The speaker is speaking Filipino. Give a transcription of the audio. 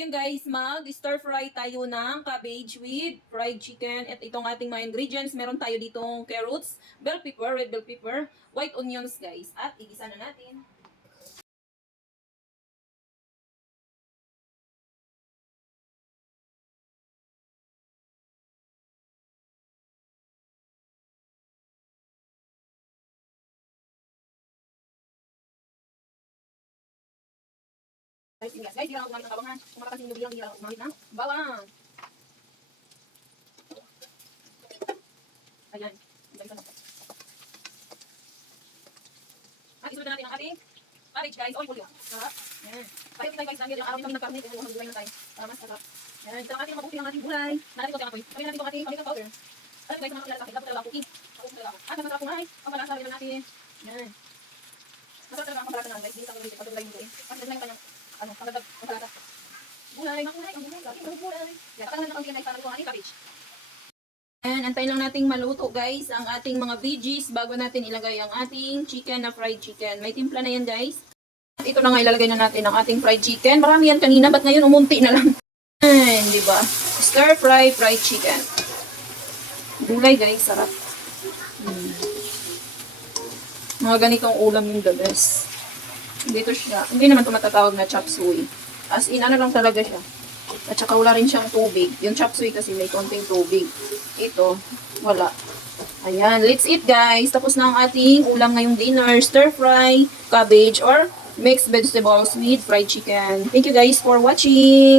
Ngayon guys, mag-stir fry tayo ng cabbage with fried chicken. At itong ating mga ingredients, meron tayo ditong carrots, bell pepper, red bell pepper, white onions guys. At igisa na natin. Guys, hindi lang ako gumamit ng bawang. Kung makapansin nyo, hindi lang ako gumamit ng bawang. Ayan. Isunod na natin ang ating cabbage guys. O, yung sarap. Ayan. Tayo tayo guys, dahil yung araw din kami nagkarne. Kaya gulay na tayo. Para mas sarap. Ayan. Ito ang ating mabuti ang ating gulay. Natin ko ang apoy. Kami natin itong ating pamitang powder. Alam guys, mga kilala sa akin. Dapat talaga cooking. At masarap kumain. Ang malasa rin natin. Ayan. Masarap talaga ang pambalasa natin guys. Hindi sa kulit. Pag-gulay yung gulay. Kasi yung kanyang pagdadag ang palata. Gulay, makulay, ang gulay. Lagi ang gulay. Yan. Patangan na konti na isang ang ating cabbage. And antayin lang nating maluto guys ang ating mga veggies bago natin ilagay ang ating chicken na fried chicken. May timpla na yan guys. At ito na nga ilalagay na natin ang ating fried chicken. Marami yan kanina, ba't ngayon umunti na lang? Ayan, di ba? Stir fry fried chicken. Gulay guys, sarap. Mga ganitong ulam yung the best. Dito siya. Hindi naman ito matatawag na chop suey. As in, ano lang talaga siya. At saka wala rin siyang tubig. Yung chop suey kasi may konting tubig. Ito, wala. Ayan, let's eat guys. Tapos na ang ating ulam ngayong dinner. Stir fry, cabbage, or mixed vegetables with fried chicken. Thank you guys for watching.